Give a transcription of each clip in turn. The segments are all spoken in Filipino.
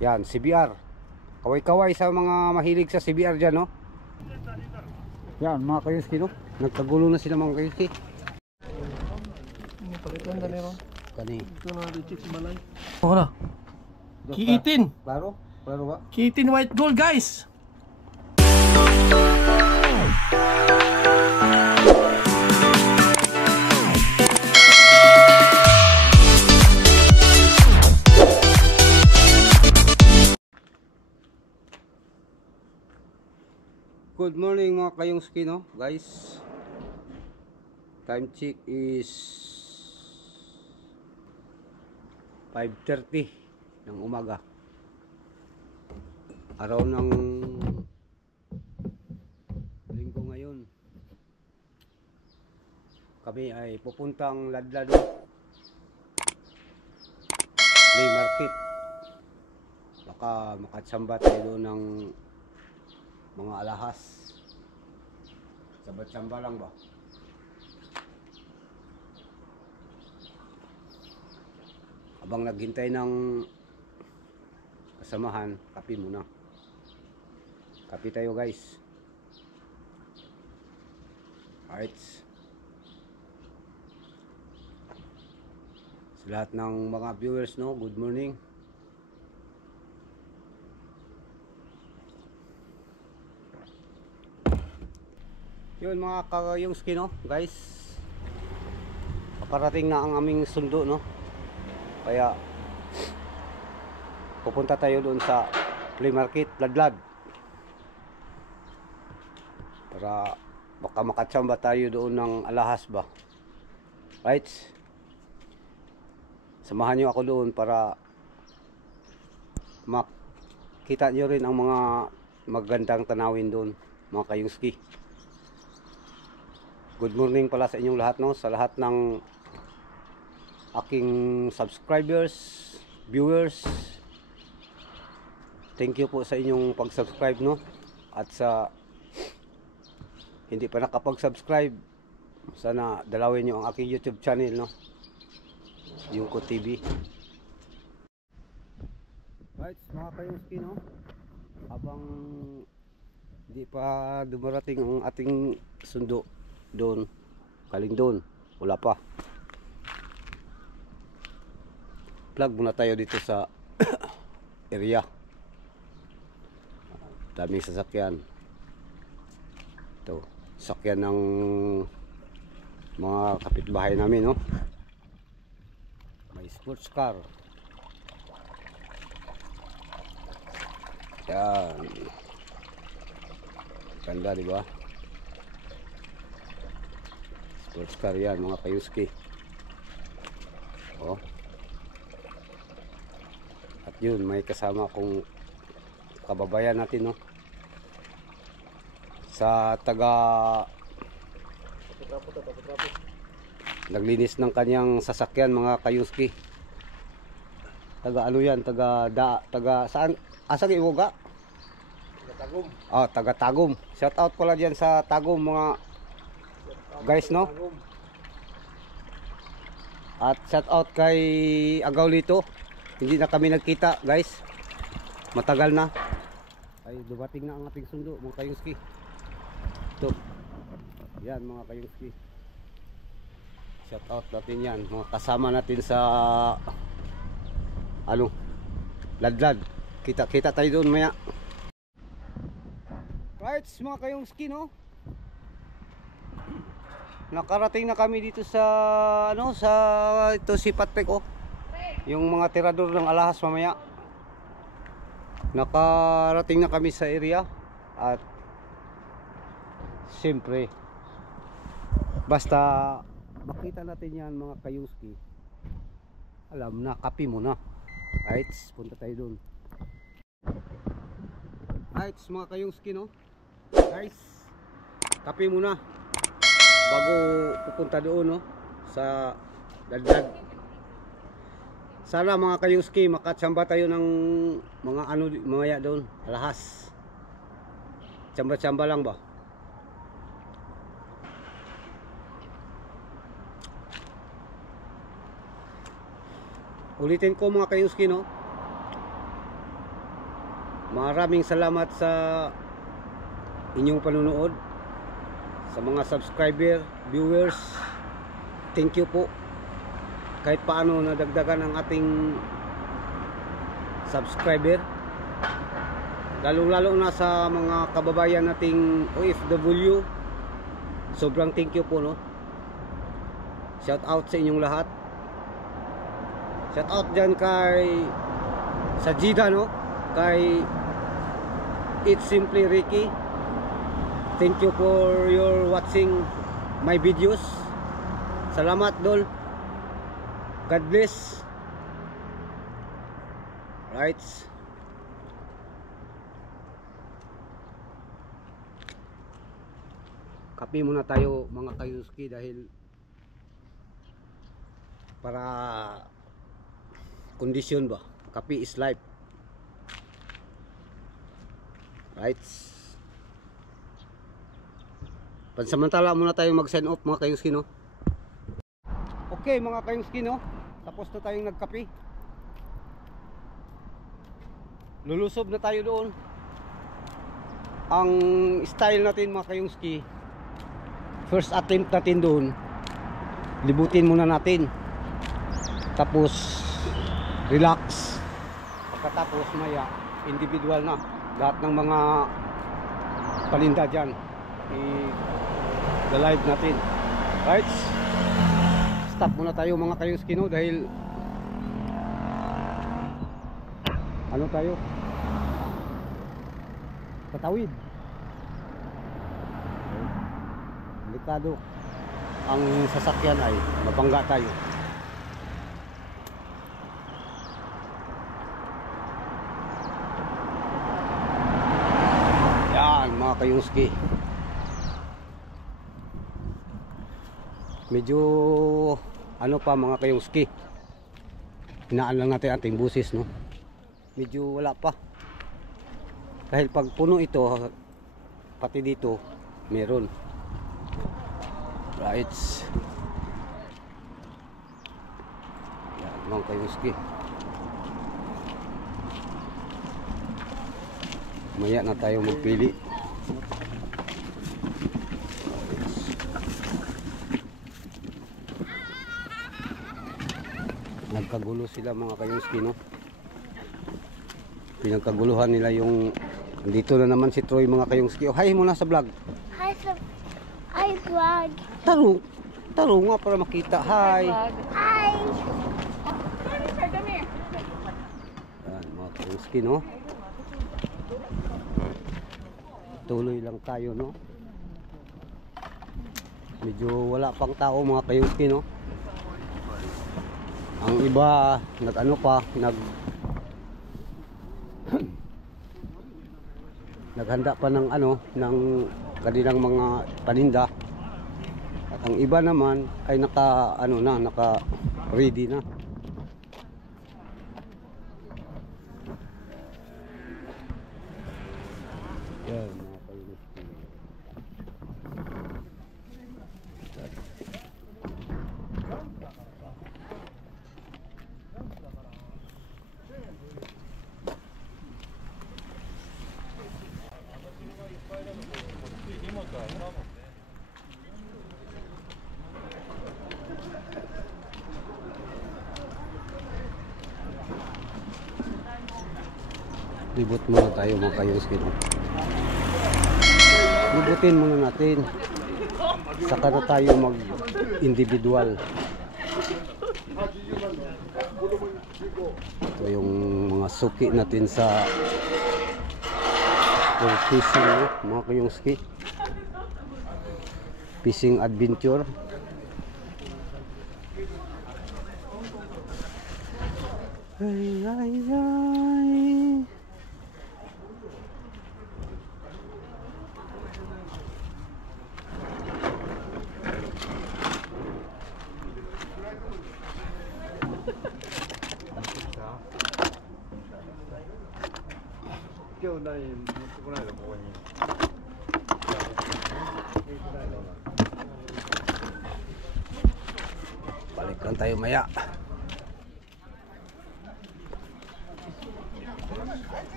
Yan, CBR. Kaway-kaway sa mga mahilig sa CBR dyan, no? Yan, mga kayuski, no? Nagkagulo na sila mga kayuski. Palitan na nero. Kani. Ito na di-check sa balay. Wala. Kiitin. Klaro? Klaro ba? Kiitin white gold, guys. Good morning mga kayuski, no? Guys. Time check is 5:30 ng umaga. Araw ng linggo ngayon. Kami ay pupuntang Ladlad Flea Market. Baka makatsamba tayo doon ng mga alahas. Sabat-samba lang ba? Habang naghintay ng kasamahan, kape muna. Kape tayo, guys. Alright. Sa lahat ng mga viewers, no, good morning. Yun mga kayungski, no, guys. Paparating na ang aming sundo, no. Kaya pupunta tayo doon sa Flea Market, Ladlad. Para baka makatsamba tayo doon ng alahas ba. Right? Samahan nyo ako doon para makita nyo rin ang mga magandang tanawin doon, mga kayungski. Good morning pala sa inyong lahat, no, sa lahat ng aking subscribers, viewers. Thank you po sa inyong pag-subscribe, no, at sa hindi pa nakapag-subscribe, sana dalawin nyo ang aking YouTube channel, no, Yungko TV. Right, mga kayungski, no, habang hindi pa dumarating ang ating sundo doon, kaling doon, wala pa. Plug muna tayo dito sa area. Daming sasakyan. Ito, sasakyan ng mga kapitbahay namin, no. May sports car. Yan. Ganda, di ba? Sports car yan, mga kayuski. Oh. At yun, may kasama akong kababayan natin, no, sa naglinis ng kanyang sasakyan, mga kayuski. Taga ano yan, taga saan? Asang iwoga? Taga Tagum. Ah, taga Tagum. Shout out pala diyan sa Tagum, mga guys, no. At shout out kay Agaulito. Hindi na kami nagkita, guys, matagal na. Ay dumating na ang ating sundo, mga kayungski. Ito, yan mga kayungski. Shout out natin yan, mga kasama natin sa ano, Ladlad. Kita tayo doon maya. Right, mga kayungski, no, nakarating na kami dito sa ano, sa ito si Patrick, oh. Yung mga tirador ng alahas mamaya. Nakarating na kami sa area. At siyempre, basta makita natin yan, mga kayungski, alam na, kape muna. Right, punta tayo doon. Right, mga kayungski, no, guys, kape muna bago pupunta doon, no, sa Ladlad. Sana mga kayungski, makatsamba tayo ng mga ano mamaya doon, alahas. Tsamba-tsamba lang ba? Ulitin ko, mga kayungski, no, Maraming salamat sa inyong panunood, sa mga subscriber, viewers. Thank you po. Kahit paano nadagdagan ang ating subscriber, lalong-lalo na sa mga kababayan nating OFW. Sobrang thank you po, no. Shout out sa inyong lahat. Shout out dyan kay sa Jida, no, kay It's Simply Ricky. Thank you for your watching my videos. Salamat, Dol. God bless. Right. Kape muna tayo mga kayuski dahil para kondisyon ba. Kape is life. Right. Pansamantala muna tayo mag-sign off mga kayuski, no. Okay mga kayuski, no. Tapos na tayong nagkape. Lulusob na tayo doon. Ang style natin mga kayuski, first attempt natin doon, libutin muna natin. Tapos relax. Pagkatapos maya, individual na. Lahat ng mga paninda dyan i-live natin. Right? Stop muna tayo mga kayuski, no, dahil ano tayo, tatawid. Delikado ang sasakyan ay mabangga tayo. Yan mga kayuski, medyo ano pa mga kayuski, hinaan lang natin ating busis, no. Medyo wala pa dahil pag puno ito, pati dito meron. Right. Yan mga kayuski, maya na tayo magpili. Nagkagulo sila mga kayuski, no. Pinagkaguluhan nila yung, dito na naman si Troy mga kayuski. Oh, hi muna sa vlog. Hi, hi vlog. Taro nga para makita. Hi. Hi. Yan mga kayuski, no. Tuloy lang tayo, no. Medyo wala pang tao mga kayuski, no. Ang iba nag-ano pa, naghanda pa ng ano, ng kanilang mga paninda. At ang iba naman ay naka ano na, naka ready na. Yan mga kayuski. Libot muna tayo mga kayuski, no. Libutin muna natin, saka na tayo mag individual. Ito yung mga suki natin sa fishing, no, mga kayuski. Fishing adventure. Ay, ay, ay. Balik lang tayo maya.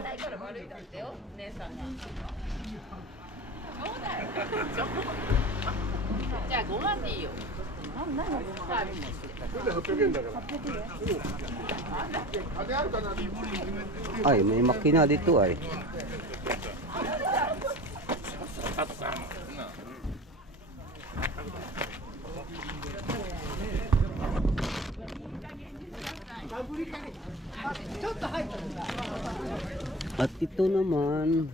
ないから悪いんだってよ、姉さんが。そうだよ。じゃあ5万でいいよ。Ay, may makina dito ay. At ito naman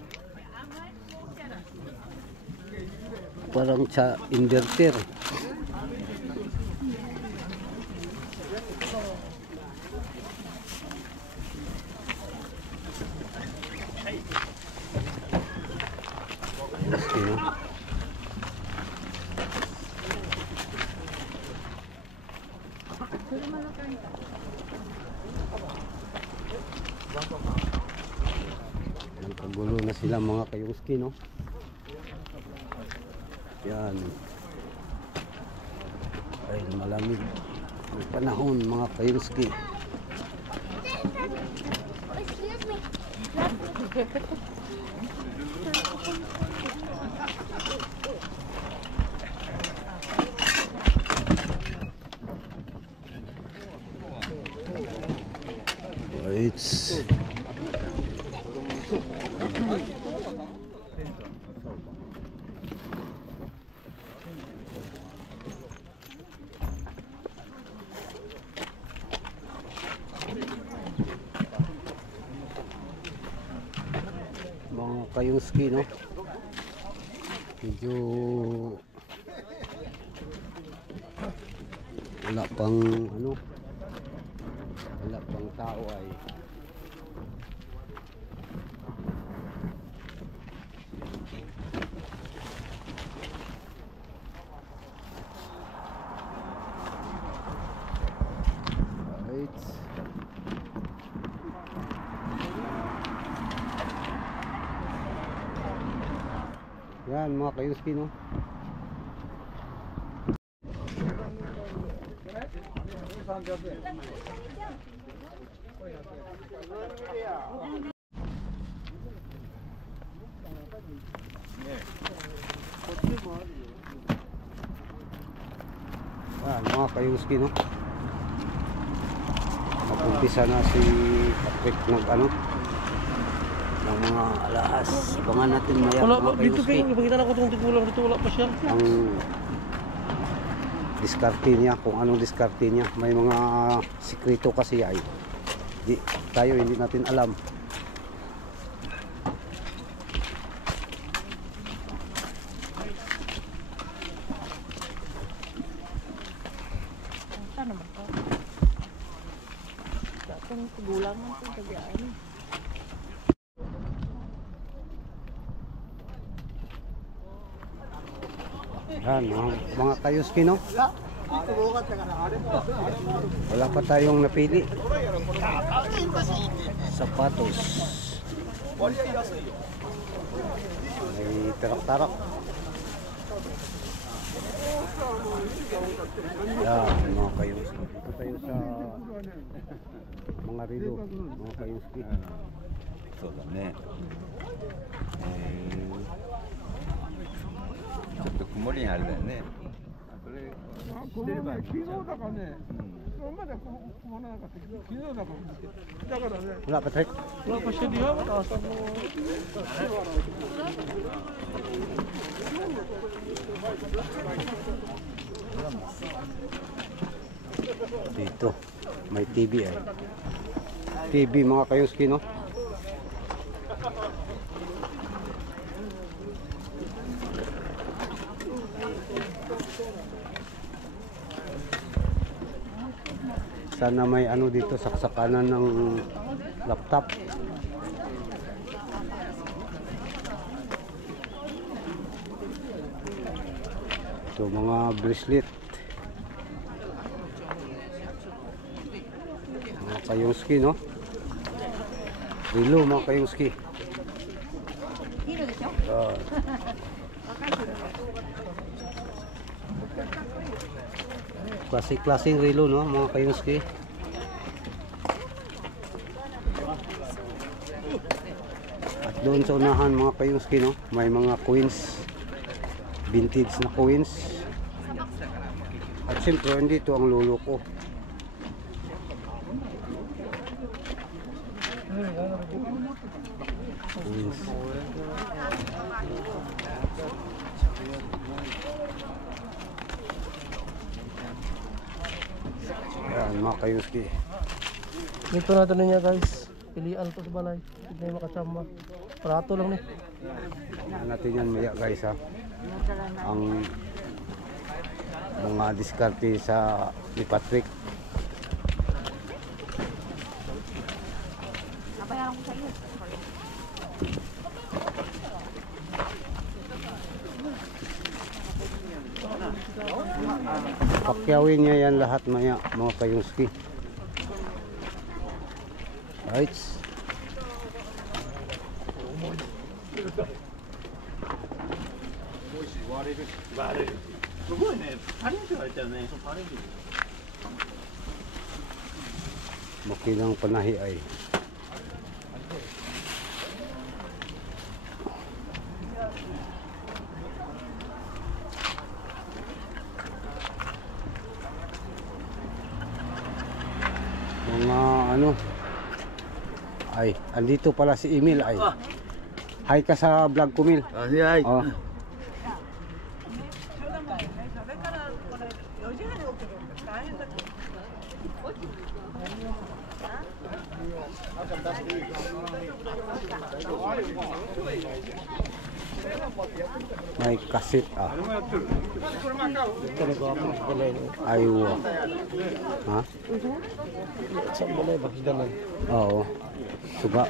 parang inverter. Sino? Nagkagulo na sila mga kayuski, no? Yan. Ay, malamig ang panahon mga kayuski. Excuse me. It's mga kayuski, no? Medyo wala pang ano, wala pang tao ay right. Yan mga kayuski, no? Yan mga kayuski, no? Napumpisa na si Patrick ng ano, ng mga alas. Abangan natin maya Wala mga pa dito kayuski. kay pakita na ko tong tigulang dito wala pa siya. Ang diskarte niya, kung anong diskarte niya. May mga sikreto kasi ay hindi natin alam. Ano naman to? Datong tigulang man to tagaan. Yan, mga kayuski, no? Wala pa tayong napili. Sapatos. May tarak-tarak. Yan, mga kayuski. Dito tayo sa mga rilo, mga kayuski. そうだね。ちょっと曇りがあれだよね。それしてればいいんちゃう。昨日だからね。まだ曇らなかったけど昨日だからだからね。 Wala, Patrick. Wala pa siya diha mataas ang Dito, may TV ay. TV mga kayuski, no? Sana may ano dito sa kasakanan ng laptop. Ito mga bracelet. Mga kayuski, no? Rilo mga kayuski. Klaseng relo, no, mga kayuski. doon sa unahan mga kayuski, no? May mga coins, vintage na coins. At siyempre andito ang lolo ko. Coins. Yan mga kayuski. Dito na tanong niya guys. Pilian to sa balay. Hindi na makasama. Prato lang ni. Tingnan natin yan maya guys ha. Ang mga diskarte sa ni Patrick. Pakyawin niya yan lahat maya mga kayuski. Right. Makilang panahi ay. Mga ano ay, andito pala si Emil ay. Hi ka sa vlog ko, Mil. Ay. Oh. May kasit ah. Aywa. Ha? Sa balay bakit dalan. Oo. Suga.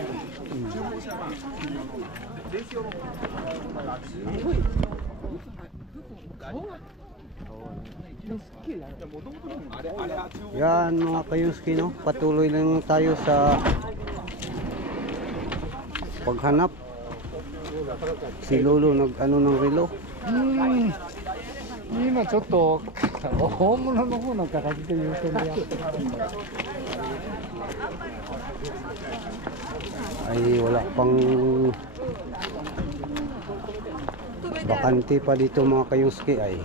Yan mga kayuski, no? Patuloy lang tayo sa paghanap. Si Lolo nag-ano ng relo. 今ちょっと大物の方の形で言うとね。 Ay wala pang bakante pa dito mga kayuski ay.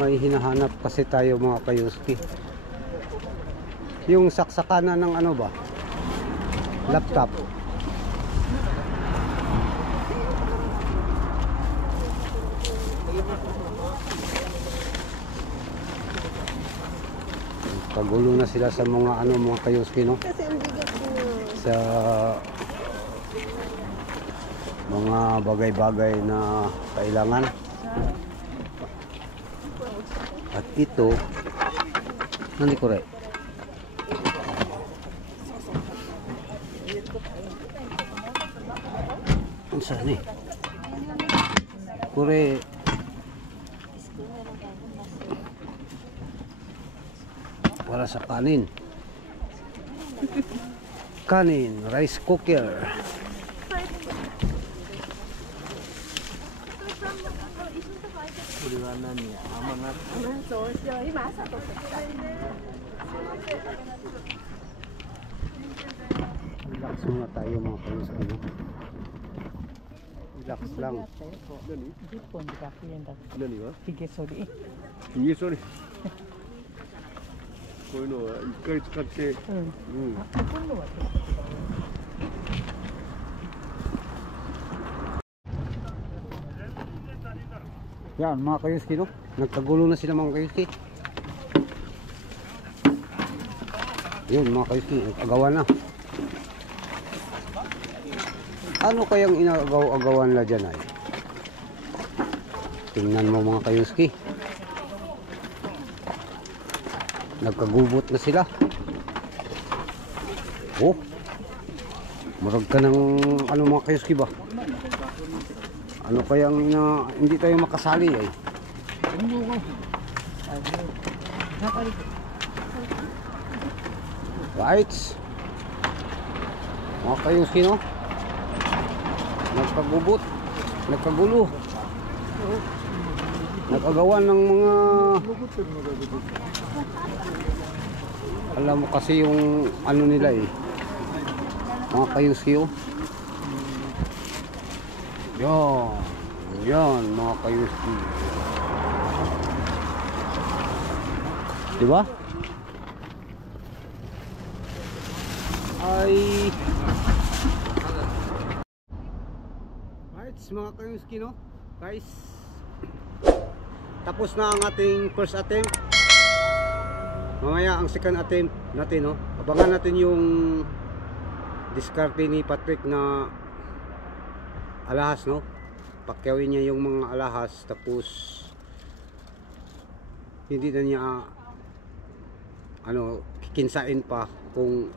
May hinahanap kasi tayo mga kayuski. Yung saksakana ng ano ba? Laptop. Pagulo na sila sa mga ano mga kayuski, no? Sa mga bagay-bagay na kailangan. At ito, nanti ko rin. Ang saan eh? Kure. Para sa kanin. Kanin, rice cooker. Relax muna tayo mga kayuski. Relax lang. 10本で100円だって。何が？ひげ剃り。ひげ剃り。こういうのは一回使って、うん。うん。あ、今度はちょっと違う。 Yan mga kayuski, no? Nagkagulo na sila mga kayuski. Yun mga kayuski, agawan na. Ano kayang inagaw-agawan na dyan ay? Tingnan mo mga kayuski. Nagkagubot na sila. Oh, marag ka ng ano mga kayuski ba? Ano kayang hindi tayo makasali ay? Right. Mga kayuski, no? Nagkagubot, nagkagulo. nag-agawan ng mga, alam mo kasi yung ano nila eh, mga kayuski oh. Yan mga kayuski, diba? Ay right, mga kayuski no guys, tapos na ang ating first attempt. Mamaya ang second attempt natin no, abangan natin yung diskarte ni Patrick na alahas no, pakyawin niya yung mga alahas, tapos hindi na niya ano kikinsain pa kung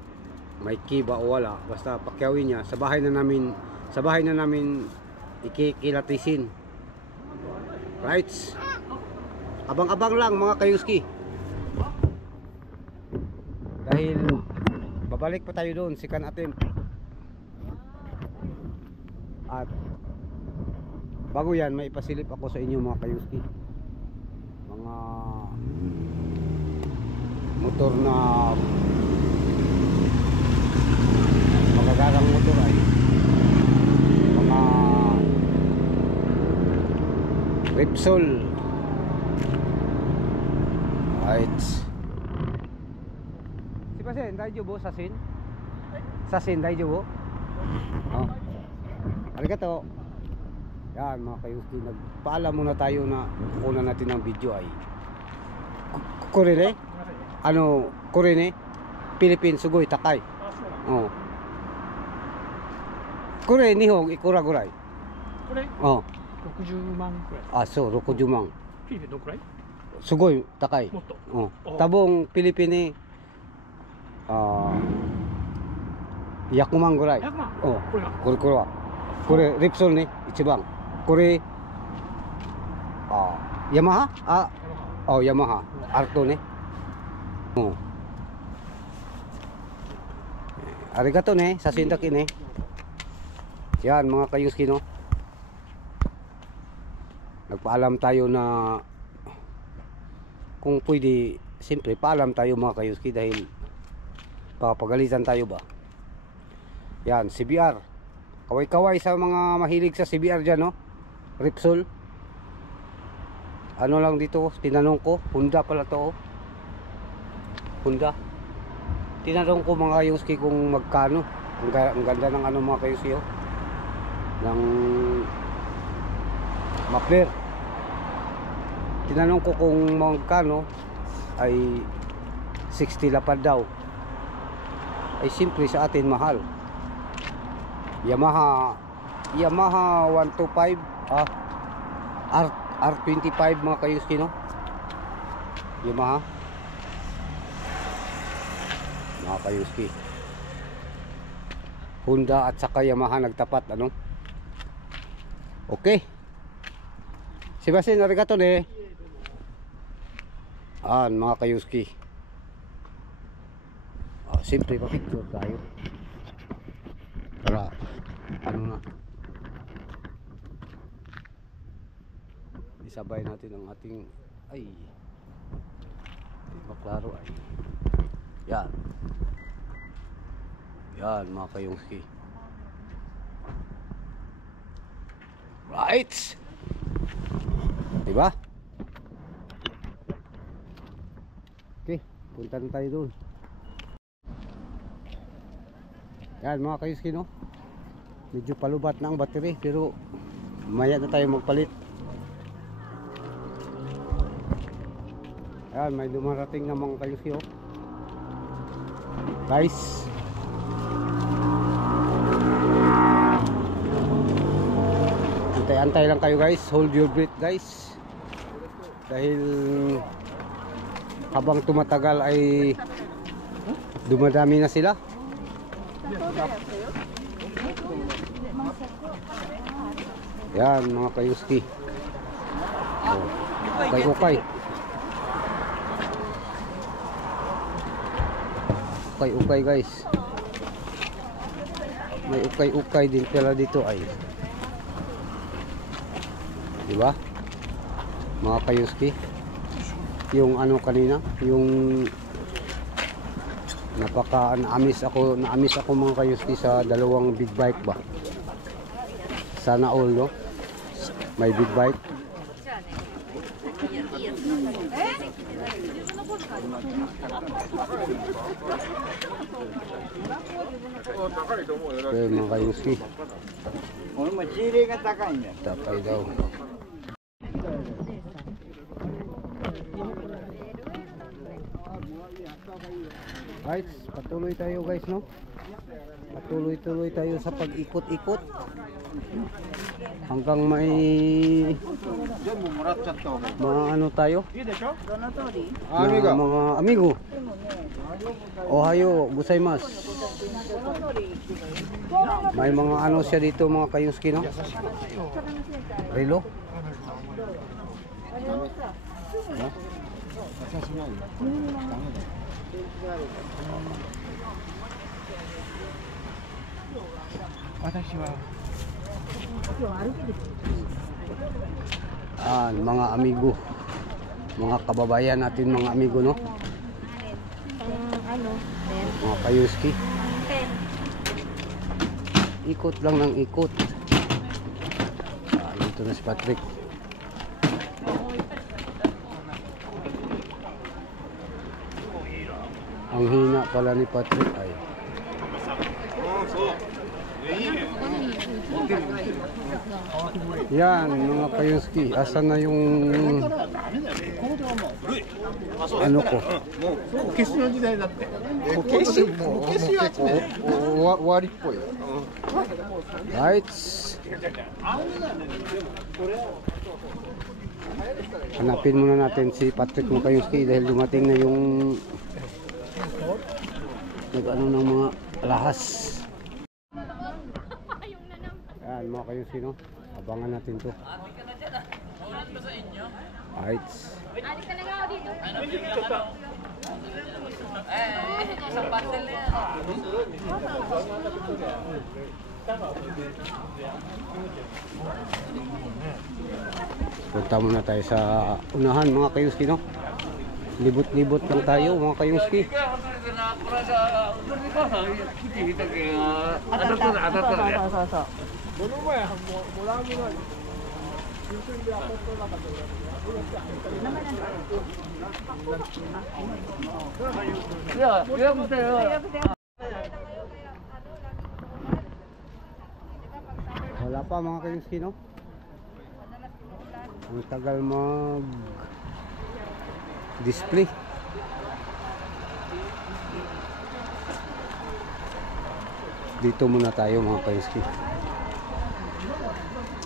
may kiba o wala, basta pakyawin niya. Sa bahay na namin ikikilatisin. Right, abang-abang lang mga kayuski, dahil babalik pa tayo doon second attempt. At bago yan, may ipasilip ako sa inyo mga kayuski, mga motor na magagarang motor ay mga Repsol. Right, si Pasen, daiju bo sasin? Sasin daiju bo? Oh. Arigato. Yan mga kayuski, nagpaalam muna tayo na kukunan natin ng video ay Kurene? Ano, Kurene? Philippine Sugoy Takay. Oh. Kure nihon ikura gurai? これ Oh. 60万くらい。 Ah, so 60万。 フィリピンどんくらい？ すごい高い。 もっと。 Oh. Oh. Tabong Pilipini 100万ぐらい。 100万。 Oh. これが。これは。これRepsolね、一番。これヤマハ？あ、ヤマハ。Altoね。Oh. Arigato ne, sa sindaki ne. Yan mga kayuski no. Nagpaalam tayo na kung pwede, siyempre paalam tayo mga kayuski dahil papagalitan tayo ba. Yan, CBR. Kaway-kaway sa mga mahilig sa CBR dyan no. Repsol. Ano lang dito, tinanong ko, Honda pala to. Honda. Tinanong ko mga kayuski kung magkano. Ang ganda ng ano mga kayuski oh, ng muffler. Tinanong ko kung magkano, ay 60 lapad daw. Ay simple sa atin mahal. Yamaha 125 R25 mga kayuski no. Yamaha mga kayuski, Honda at saka Yamaha nagtapat ano. Okay, si Basin arigato ne. Mga kayuski, simple pa picture tayo para ano na isabay natin ang ating ay maklaro ay yan. Yan mga kayuski. Right, diba? Okay, punta na tayo doon. Yan mga kayuski no, medyo palubat na ang battery pero maya na tayo magpalit. Yan, may dumarating na mga kayuski oh. Guys, antay-antay lang kayo guys, hold your breath guys, dahil habang tumatagal ay dumadami na sila. Yan mga kayuski, ukay-ukay, ukay-ukay guys, may ukay-ukay din pala dito ay, diba? mga kayuski. Yung ano kanina, yung naamis ako mga kayuski sa dalawang big bike ba. Sana all, no? May big bike. Okay, mga kayuski. 俺も仕入れが高いんだよ。 Tapay daw. Guys, patuloy tayo guys, no? Patuloy-tuloy tayo sa pag-ikot-ikot. Hanggang may 全部もらっちゃったわけ。 mga ano tayo? Mga amigo. Ohayo, gozaimasu. May mga ano siya dito mga kayuski, no? Relo. No? 私は Mga amigo. Mga kababayan natin mga amigo, no? Mga kayuski. Ikot lang ng ikot. Dito na si Patrick. Ang hina pala ni Patrick ay. Yan mga kayuski, asan na yung ano ko? こけしの時代だって。こけしもう結構終わりっぽいよ。 Right. Hanapin muna natin si Patrick mga kayuski dahil dumating na yung nag-ano ng mga alahas. Yan mga kayuski, no? Abangan natin to. Right. Punta muna tayo sa unahan mga kayuski, no? Libot-libot lang tayo mga kayuski. Wala pa mga kayuski, no? Ang tagal mag display. Dito muna tayo mga kayuski.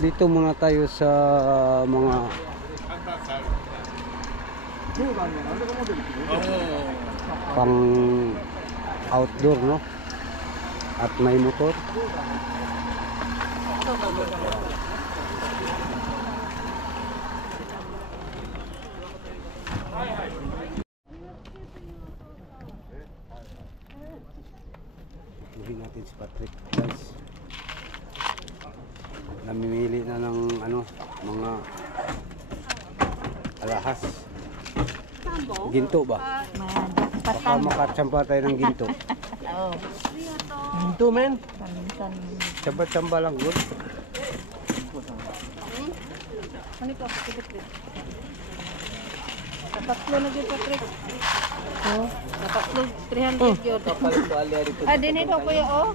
Dito muna tayo sa mga pang outdoor, no? At may motor. Uwi natin si Patrick, guys. Namimili na ng ano, mga alahas. Ginto ba? Baka makatsampa tayo ng ginto. Ginto, men. Tsamba-tsamba lang, good. Napatlo na dyan, Patrick. Napatlo, 300 yun. Ah, dinito ko yun, oh.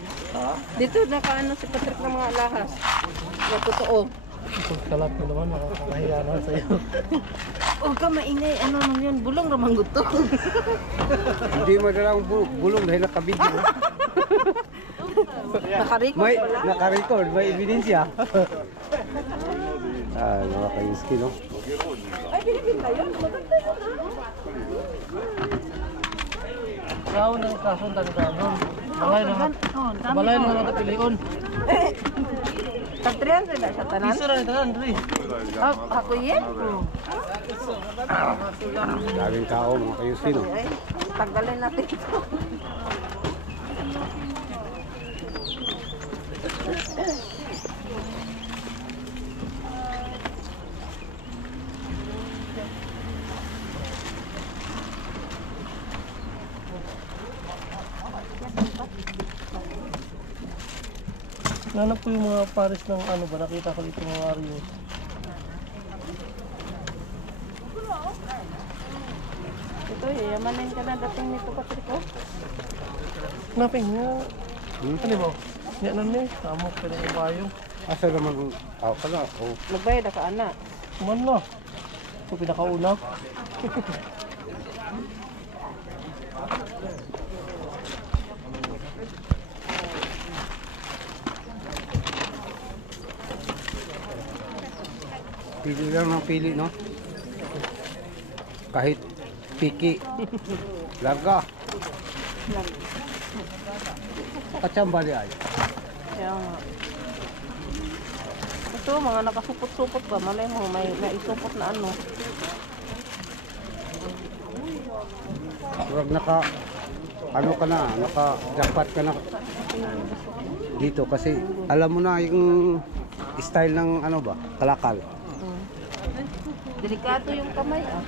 Dito nakaano si Patrick ng mga alahas. Na totoo. Kalat mo naman, makakahiya na sa'yo. Huwag ka maingay, ano nang yun, bulong ramang gusto. Hindi mo dalang bulong dahil nakabidyo. Nakarecord May wala? naka-record, may ebidensya. Mga kayuski, no? Ay, binibinta yun. Maganda yun, ha? Ikaw na yung kason tayo kanon. Balay na naman pilion. Tag 300 na siya, tanan? Isa na ito, Andre. Ako yun? Daming tao, mga kayuski, no? Ay, tanggalin natin ito. Nanap ko yung mga pares ng ano ba, nakita ko dito mga Arios. Ito, yayamanin ka na dating nito, Patrick, oh. Napin nga. Hmm? Ano ba? Yan na ni, samok ka na yung bayo. Asa naman ang tao ka na? Oh. Nagbayad na ka, anak. Kuman na. Ito pinakauna. Pili lang ng pili, no? Kahit piki. Larga. Kachamba di ay. Kaya nga. Ito, mga nakasupot-supot ba? Malay mo, may naisupot na ano. Huwag ano ka na, naka-jackpot ka na dito kasi alam mo na yung style ng ano ba, kalakal. Delikado yung kamay, ah.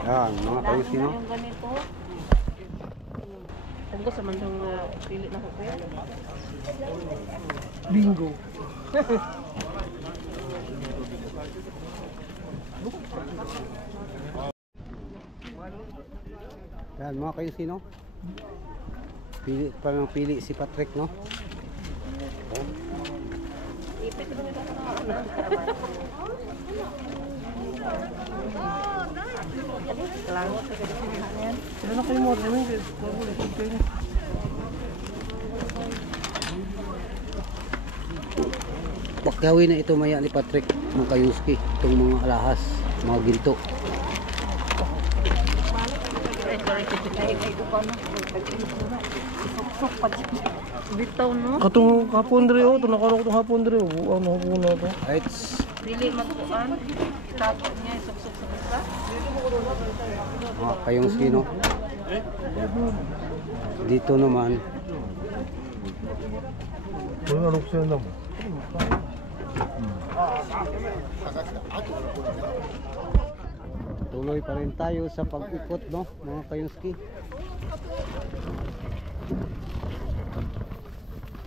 Yan, mga kayusino. Yung ganito. Kung gusto man yung pili na ko kaya. Bingo. Yan, mga kayusino. Pili pa ng pili si Patrick, no? Kalangot sa ganyan yan. Kaya na kayo mo, namin kayo. Kayo na. Bakawin na ito maya ni Patrick ng Kayuski, itong mga alahas, mga ginto. Bitaw, no? Katong hapon dre, oh. Ito nakarok itong hapon dre, oh. Ano hapon na ito? It's Dili magkuan. Tapos niya, suksok sa bisa. mga Kayuski, no? Dito naman, Wala na siya naman. tuloy pa rin tayo sa pag-ikot, no? Mga Kayuski.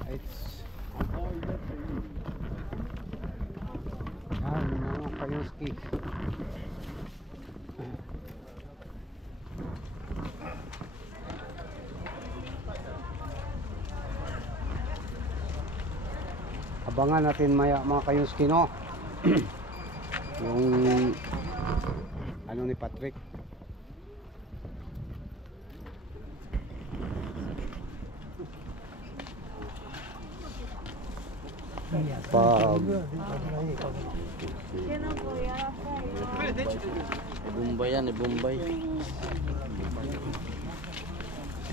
It's yan, mga Kayuski. Abangan natin maya mga Kayuski, no? Yung ano ni Patrick. Pag Bombay yan, Bombay.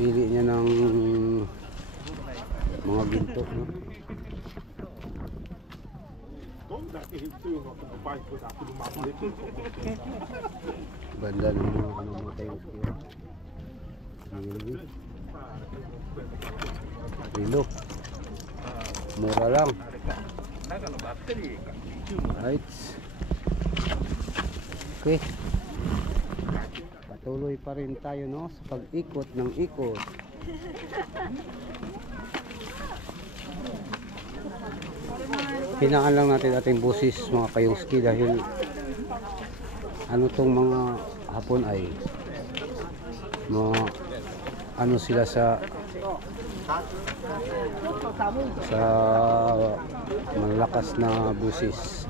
pili niya ng mga ginto, no? Ganda ng mga ano mga Kayuski. Rilo. Mura lang. Right. Okay. Patuloy pa rin tayo, no, sa pag-ikot ng ikot. Hinaan lang natin ating busis mga Kayuski dahil ano tong mga hapon ay mga ano sila sa malakas na busis.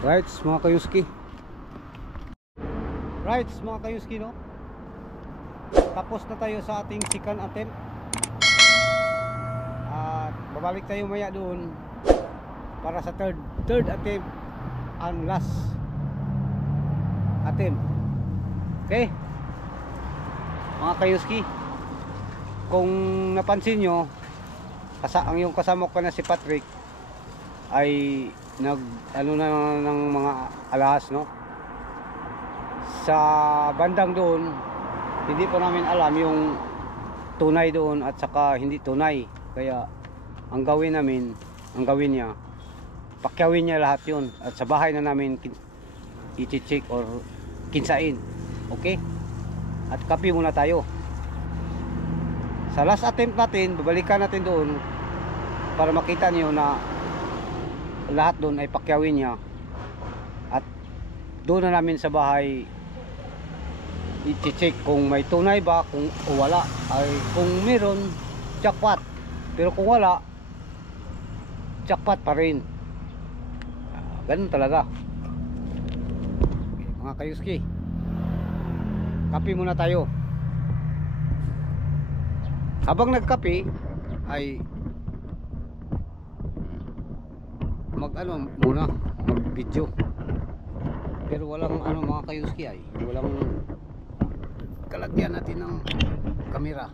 Right, mga Kayuski. Right, mga Kayuski, no? Tapos na tayo sa ating second attempt. At babalik tayo maya doon para sa third attempt and last attempt. Okay? Mga Kayuski, kung napansin nyo, ang yung kasama ko na si Patrick ay nag ano na ng mga alahas, no? Sa bandang doon, hindi pa namin alam yung tunay doon at saka hindi tunay. Kaya ang gawin niya, pakyawin niya lahat yun. At sa bahay na namin i-check or kinsain. Okay? At kapi muna tayo. Sa last attempt natin, babalikan natin doon para makita niyo na lahat doon ay pakyawin niya. At doon na namin sa bahay i-check kung may tunay ba, kung wala. Ay kung meron, jackpot. Pero kung wala, jackpot pa rin. Ganun talaga. Mga kayuski, kape muna tayo. Habang nagkape ay mag video. Pero walang mga kayuski, ay walang kalagyan natin ng kamera.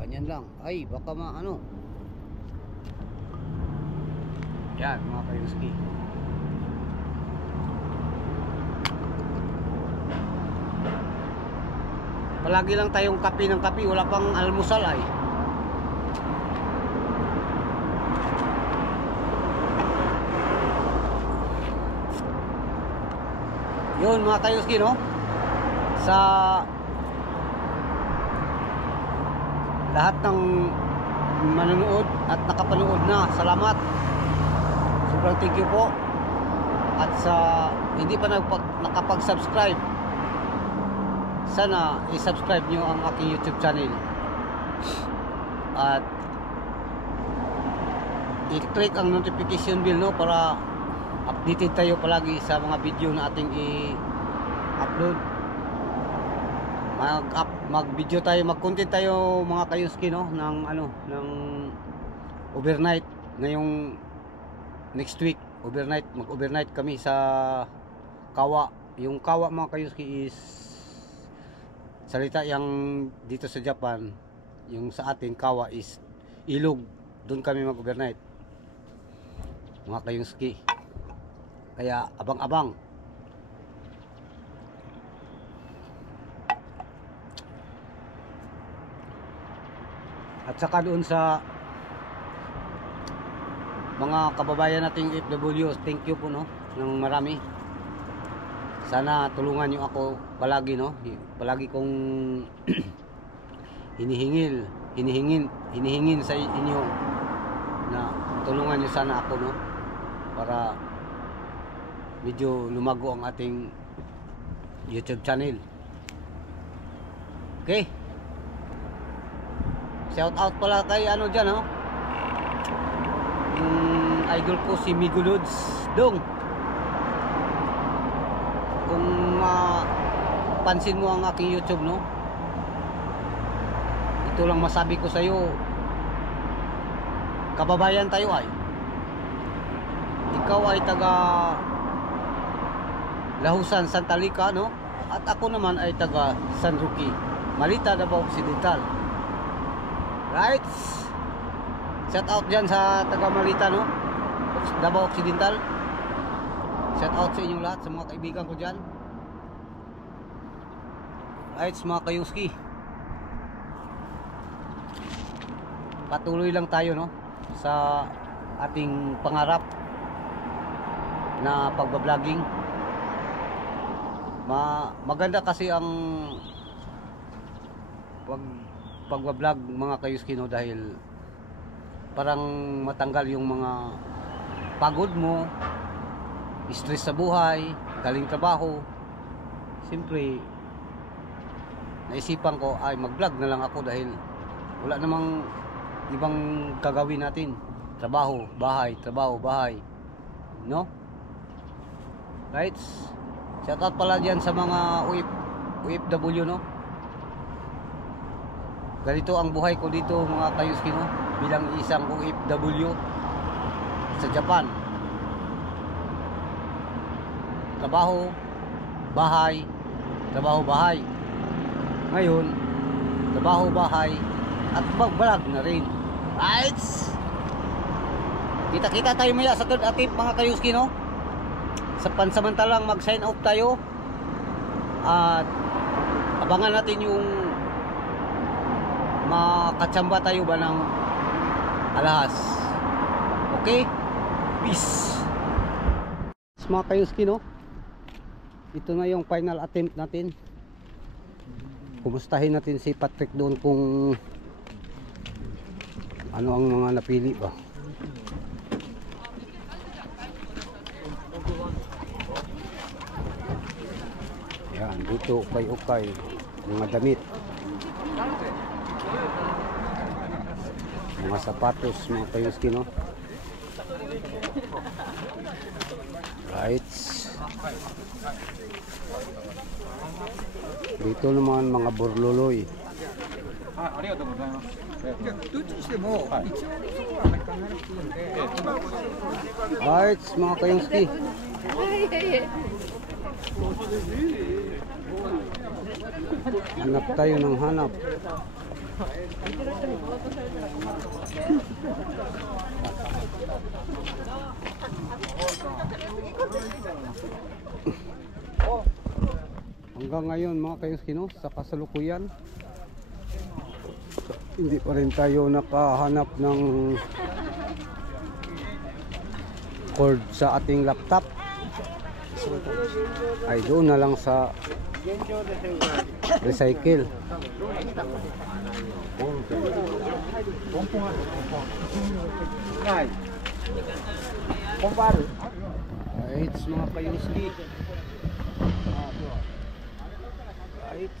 Ganyan lang. Ay baka yan mga kayuski. Palagi lang tayong kape ng kape, wala pang almusal ay. Yun mga kayuski, no? Sa lahat ng manonood at nakapanood na, salamat. Sobrang thank you po. At sa hindi pa nakapag-subscribe, sana i-subscribe nyo ang aking YouTube channel at i-click ang notification bell, no, para updated tayo palagi sa mga video na ating i-upload. Mag-video tayo, mag-content tayo mga kayuski, no, ng overnight ngayong next week. Mag-overnight kami sa Kawa. Yung Kawa mga kayuski is salita yang dito sa Japan. Yung sa atin Kawa is ilog. Doon kami mag-overnight mga kayuski. Kaya abang-abang. At saka doon sa mga kababayan nating FW, thank you po, no, ng marami. Sana tulungan nyo ako palagi, no. Palagi kong hinihingin sa inyo na tulungan nyo sana ako, no, para medyo lumago ang ating YouTube channel. Okay, shout out pala kay dyan, no, yung idol ko si Migulods Dong. Kung pansin mo ang aking YouTube, no, ito lang masabi ko sa iyo, kababayan tayo ay. Ikaw ay taga Lahusan, Santa Lica, no, at ako naman ay taga San Roque, Malita, Davao Occidental. Right? Shout out dyan sa taga Malita, no, Davao Occidental. Shout out sa inyong lahat, sa mga kaibigan ko dyan. Right, mga kayuski, patuloy lang tayo, no, sa ating pangarap na pagbabloging. Maganda kasi ang pagbablog mga kayuski, no, dahil parang matanggal yung mga pagod mo, stress sa buhay, galing trabaho. Siyempre naisipan ko ay mag-vlog na lang ako dahil wala namang ibang gagawin natin. Trabaho, bahay, no? Right? Shout out pala dyan sa mga OFW, no? Ganito ang buhay ko dito mga kayuski, no, bilang isang OFW sa Japan. Trabaho, bahay. Ngayon, trabaho, bahay at mag-vlog na rin. Right. Kita-kita tayo maya sa third attempt mga kayuski, no? Sa pansamantalang mag-sign off tayo. At abangan natin yung makatsamba tayo ba ng alahas. Okay? Peace. Mga kayuski, no? Ito na yung final attempt natin. Kumustahin natin si Patrick doon kung ano ang mga napili ba. Yan, dito ukay-ukay mga damit, mga sapatos mga kayuski, no? Right. Dito naman mga burluloy. Right, mga kayuski. Hanap tayo ng hanap. Hanggang ngayon mga kayuski, no, sa kasalukuyan hindi pa rin tayo nakahanap ng cord sa ating laptop. Ay doon na lang sa recycle. Right, mga kayuski. Right.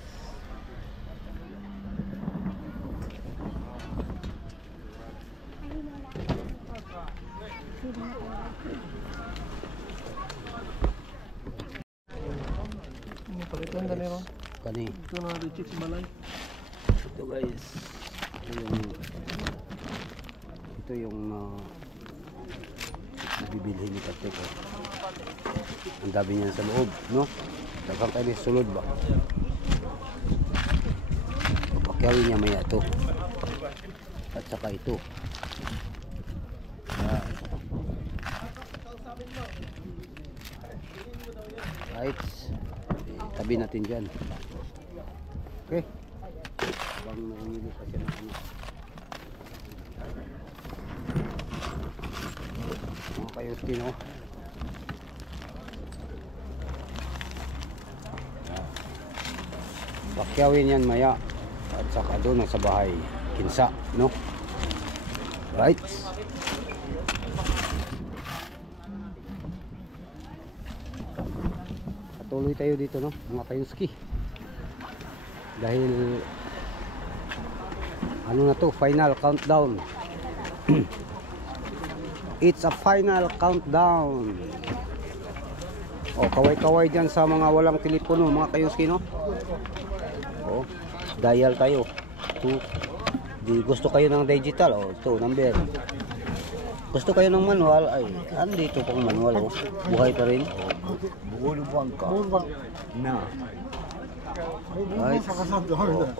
Palitan na nero. Kani. Ito na di-check sa balay. Ito guys. Ito yung bibilhin ni Patrick. Ang dami niyan sa loob, no? Dagang kayo sulod ba? Papakyawin niya maya ito. At saka ito. Yan. Right. Tabi natin dyan. Okay. Bang nangilo pa siya ng ano. Mga kayuski, no? Pakyawin yan maya. At saka doon sa bahay kinsa, no? Right. Patuloy tayo dito, no, mga kayuski. Dahil ano na to, final countdown. It's a final countdown. O, kaway-kaway dyan sa mga walang telepono, mga kayuski, no? O, dial tayo. Di gusto kayo ng digital, o, ito, number. Gusto kayo ng manual, ay, andito pang manual, o. Buhay pa rin. Buwan ka. Na. Right.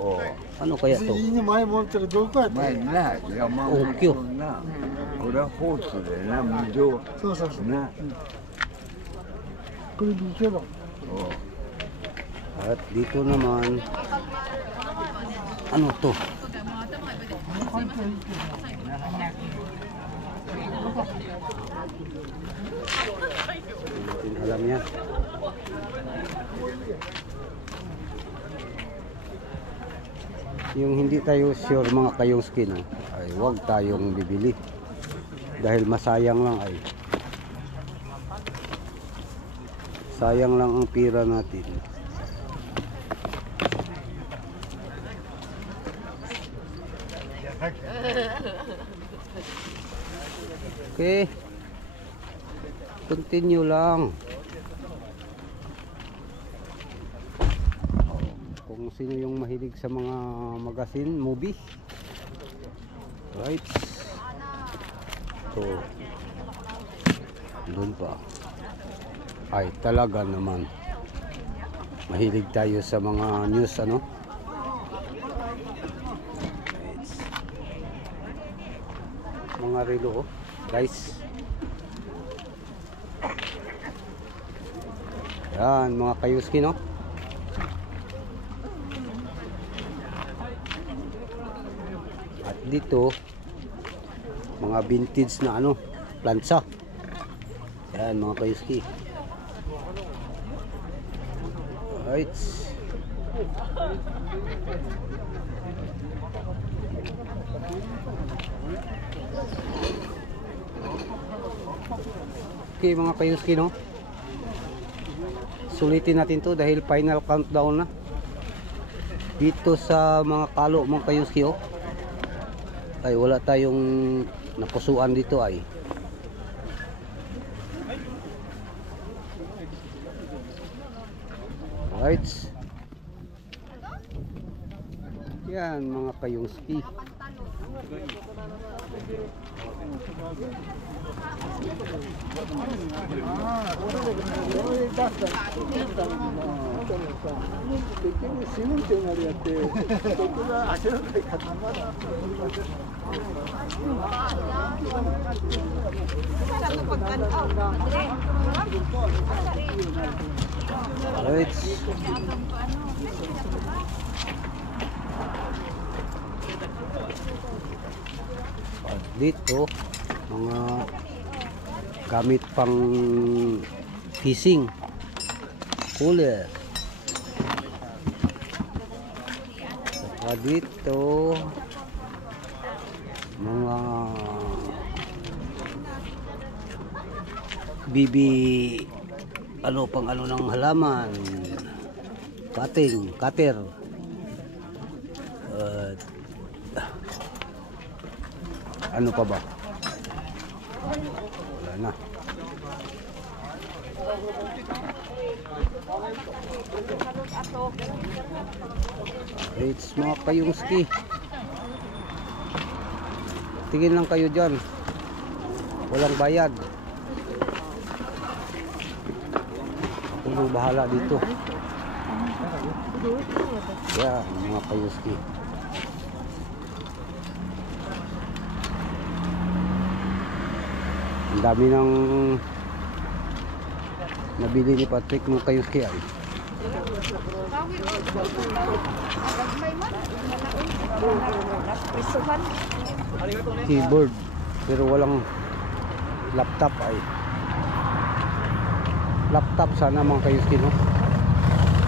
O, ano kaya to? に前持ってるどこやった前な山大きいよなこれはホースでな無情そうそうそうなこれでいけば At dito naman, ano to? Hindi natin alam yan. Yung hindi tayo sure mga kayuski, no, ay huwag tayong bibili dahil masayang lang, ay sayang lang ang pira natin. Okay, continue lang. Kung sino yung mahilig sa mga magazine, movie, right? So, doon pa. Ay, talaga naman. Mahilig tayo sa mga news, ano? mga relo, oh. Guys. Yan, mga kayuski, no? At dito, mga vintage na ano, plansa. Yan, mga kayuski. Alright. Okay, mga kayuski, no? Sulitin natin to dahil final countdown na dito sa mga kalo, mga kayuski, oh. Ay wala tayong napusuan dito ay. Right. Yan, mga kayuski. Alright. Dito mga gamit pang fishing cooler. Saka dito mga bibi ano pang ano ng halaman, cutter. Ano pa ba? Wala na. It's mga kayungski. Tingin lang kayo dyan. Walang bayad. Ako nang bahala dito. Yan, mga kayungski. Ang dami ng nabili ni Patrick, mga kayuski ay. Keyboard pero walang laptop ay. Laptop sana, mga kayuski, no?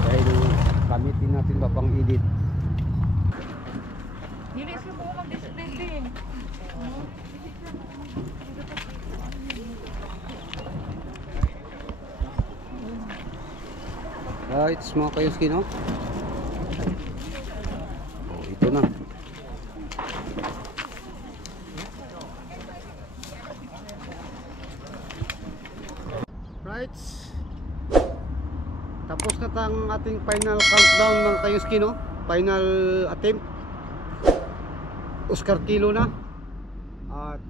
Dahil gamitin natin ba pang edit. Right, mga kayuski, no? Oh, ito na. Right. Tapos na tang ating final countdown, mga kayuski, no? Final attempt. Oscar kilo na. At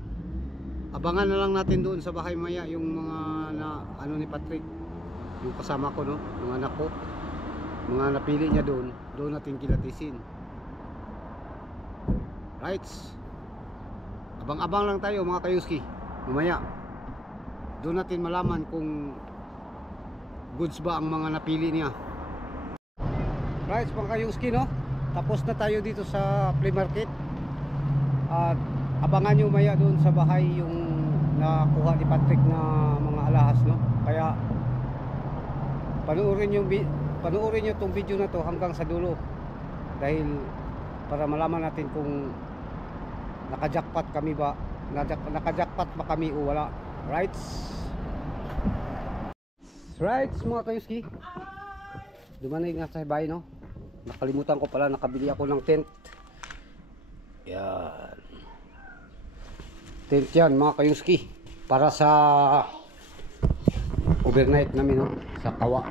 abangan na lang natin doon sa bahay maya yung mga na ano ni Patrick, yung kasama ko, no, yung anak ko, mga napili niya doon natin kilatisin. Right, abang-abang lang tayo, mga kayuski. Mamaya doon natin malaman kung goods ba ang mga napili niya. Right, mga kayuski, no, tapos na tayo dito sa flea market. At abangan nyo maya doon sa bahay yung nakuha ni Patrick na mga alahas, no. Kaya panoorin nyo tong video na to hanggang sa dulo, dahil para malaman natin kung nakajackpot kami ba, nakajackpot ba kami o wala. Right, mga kayuski, dumanig nga sa bahay, no. Nakalimutan ko pala, nakabili ako ng tent. Yan, tent yan, mga kayuski, para sa overnight namin, no, sa Kawa.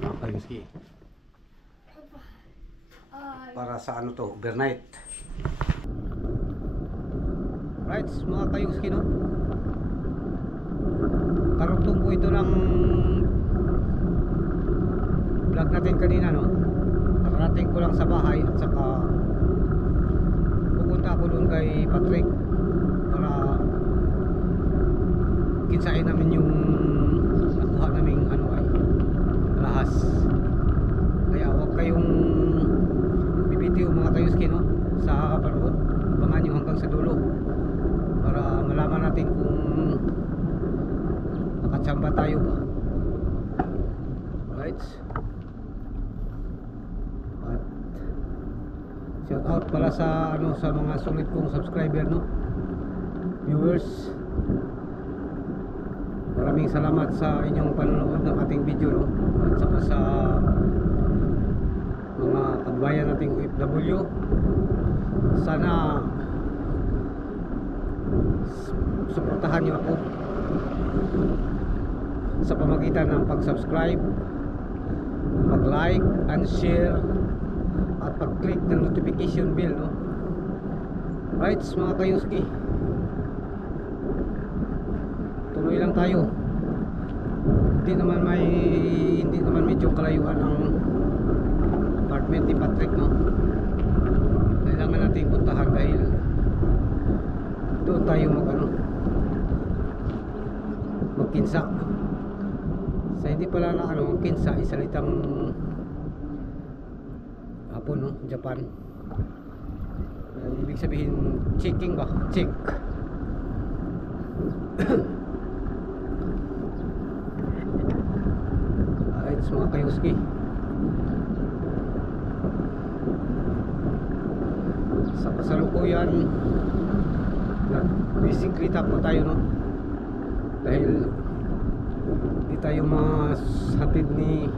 Mga kayuski, para sa ano to, overnight. Right, mga kayuski, no, karugtong po ito ng vlog natin kanina, no. Karating ko lang sa bahay at saka pupunta ako doon kay Patrick para kitsain namin yung nakuha naming ano ay lahas. Kaya huwag kayong bibitiw mga kayuski, no, sa panood. Abangan nyo hanggang sa dulo para malaman natin kung nakatsamba tayo ba. Right? At shout out pala sa ano, sa mga sulit kong subscriber, no, viewers. Maraming salamat sa inyong panonood ng ating video, no, at saka sa mga kabayan nating OFW. Sana suportahan niyo ako sa pamagitan ng pag-subscribe, pag-like and share at pag-click ng notification bell, no. Right, mga kayuski, tuloy lang tayo. Hindi naman medyo kalayuan ang apartment ni Patrick, no. Kailangan natin puntahan dahil doon tayo magkinsa. Sa hindi pala na kinsa, isalitang Hapon, no, Japan. Ibig sabihin checking ba? Check. Alright, mga kayuski, sa kasalukuyan bisikleta po tayo, no, dahil di tayo masatid ni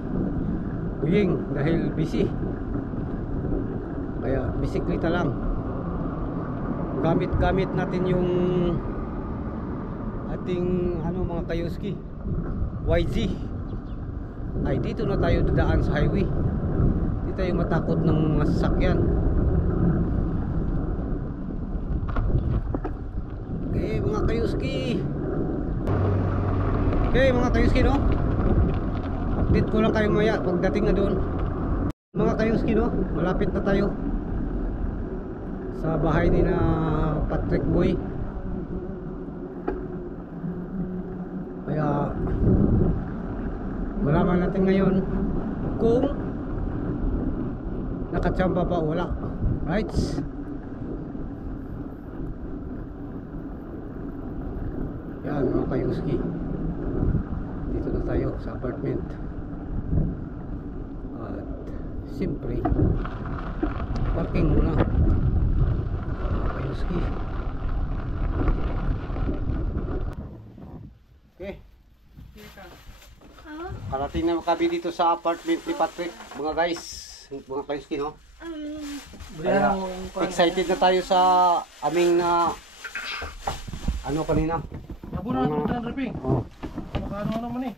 Uying dahil busy. Kaya bisikleta lang, gamit natin yung ating mga kayuski YG. Ay, dito na tayo dadaan sa highway, di tayo matakot ng mga sasakyan. Okay mga kayuski, no, update ko lang kayo maya pagdating na doon. Mga kayuski, no, malapit na tayo sa bahay ni na Patrick Boy. Kaya malaman natin ngayon kung nakatsamba pa o wala. Right? Yan mga kayuski, dito na tayo sa apartment. At siyempre parking muna mga kayuski. Okay, karating na kami dito sa apartment ni Patrick, mga guys, mga kayuski, no. Kaya excited na tayo sa aming kanina. Abo na ito ng ripping. Oh. Makano naman eh.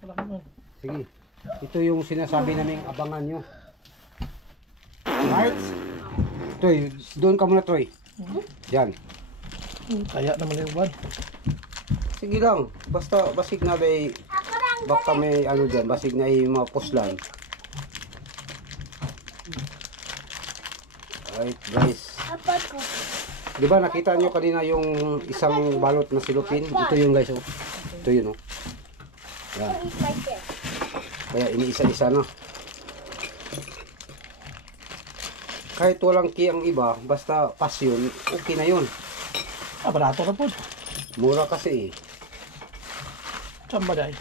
Malaki man. Sige. Ito yung sinasabi naming abangan nyo. Right? Troy, doon ka muna, Troy. Yan. Kaya naman yung bad. Sige lang. Basta basig na bay. Baka may dyan. Basig na yung mga puslan. Alright guys. Di ba nakita nyo kanina yung isang balot na silupin? Ito yung guys, oh. Ito yun, oh. Yan. Kaya iniisa-isa na. Kahit walang key ang iba, basta pass yun, okay na yun. Barato na po. Mura kasi eh. Tsamba dahil.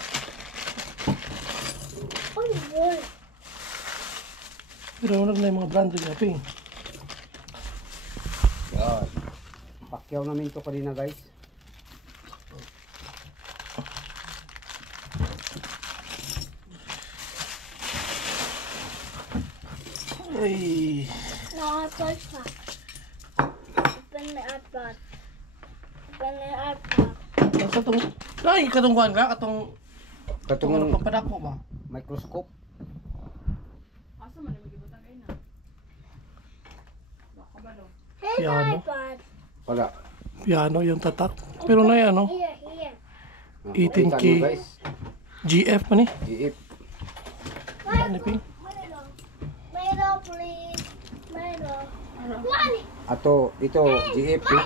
Pero na yung mga branded ripping. Yan. Pakyaw namin ito kanina guys. Ay. No, iPod pa. Open my iPod. Open my iPod. Sa itong... Ay, katungkuhan ka? Katong Katong pampadako ba? microscope. Here's Piano. iPod. Wala. Piano yung tatak. Pero na yan, no? Here, here. 18K. Kita nyo, guys. GF man eh. GF. Yan, ripping. Mayroong please. Meron. Money. Ato, ito, GF. No?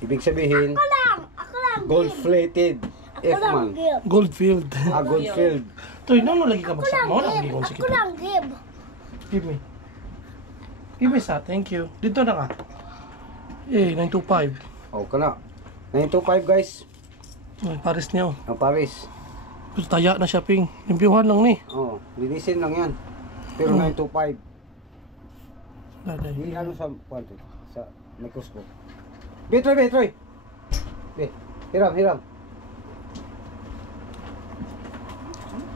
Ibig sabihin, Ako lang. gold-plated. Ako lang F-man. give. Goldfield. Goldfield. Toy, no lagi ka Ako magsak lang mo. Wala give. lagi kong Ako sikip. lang give. Give me. Give me sa, thank you. Dito na ka. Eh, 925. O, kana. 925 guys. Ay, Paris niyo. Ang Paris. Pero taya na shopping. Limpyuhan lang ni. Oh, linisin lang yan. Pero 925. Daday. Hindi ano sa kwanto. Sa microscope. Troy. Be, hiram.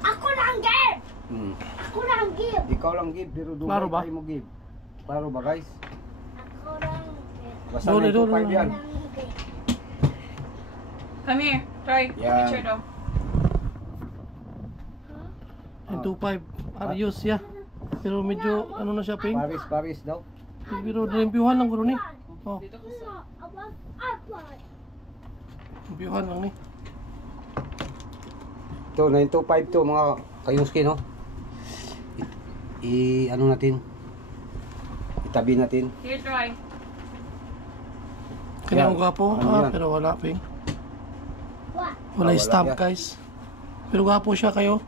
Ako lang give. Hmm. Ako lang give. Ikaw lang give, pero Klaro ba? tayo mo give. Klaro ba guys? Ako lang give. Basta Dole, 925 yan. Ako lang give. Come here, Troy. Yan. Picture daw. 925. Arios ya. Pero medyo ano na shopping. Paris daw. Pero limpyuhan lang guro ni. Oh, Abang iPod. limpyuhan lang ni. Ito, 925 to mga kayuski, no? Ano natin? Itabi natin. Here, Troy. Kaya Yan. ang gwapo. Ano yan? Pero wala ping. What? Wala Wala stamp yan. guys. Pero gwapo siya kayo.